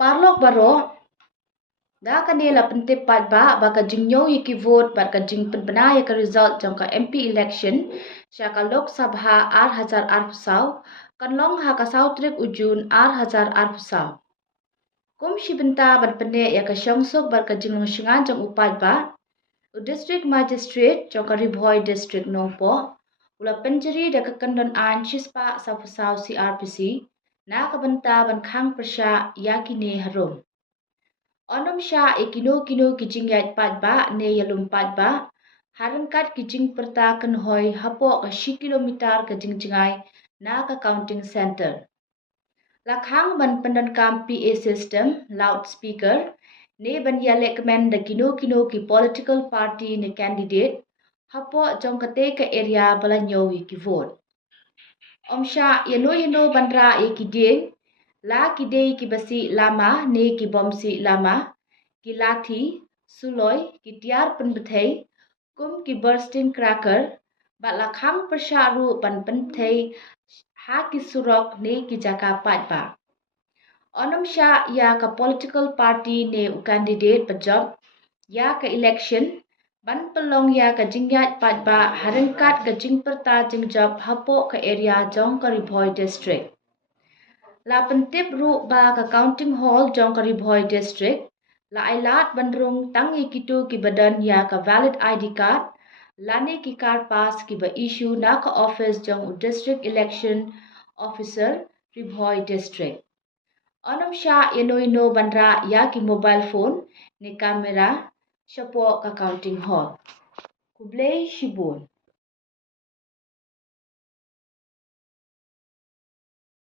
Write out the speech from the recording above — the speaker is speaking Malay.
Parlok baro da kanela pentip pat ba ka jingyo ki vote ba ka Jingpynbna ka result jong ka MP election sya ka Lok Sabha ar hazar ar pusaw kanlong ha ka sautrik ujun ar hazar ar pusaw. Kum shibenta ban pene ya ka syongsok bar ka jinglong shingan jong upat ba u district magistrate jong ka Bhoi district nongpo ula penjeri da ka kandon an chispa sa pusaw CRPC na ka benta ban khang persya yakine harum. Onom sya kino kijingyat pat ba ne yalum pat ba harangkat kijing perta kenhoi hapo ka 10 kilometer ke jingjingai na ka counting center. Lakhang ban pendankam PA system loudspeaker ne ban yalek kemen da kino ki political party ne candidate hapo jong kate ka area balanyowi ki vote. Omsya yano bandra kideng la kidei ki basi lama ne ki bomsi lama ki lathi suloi ki tiar penbethei kum ki bursting cracker ba lakhang persyaru ban penthei ha ki surok ne ki jaka pat ba. Onom sya ya ka political party ne u candidate pejob ya ka election ban pelong ya ka jingyat pat ba harangkat ka jingperta jingjob hapo ka area jong ka Bhoi district. La pentip ru ba ka counting hall jong ka Bhoi district la ailat bandrung tangi kitu ki badan ya ka valid ID card lani ki card pass ki ba issue na ka office jong u district election officer Bhoi district. Onom sya yano bandra ya ki mobile phone ni kamera syapo ka counting hall. Kublai shibun.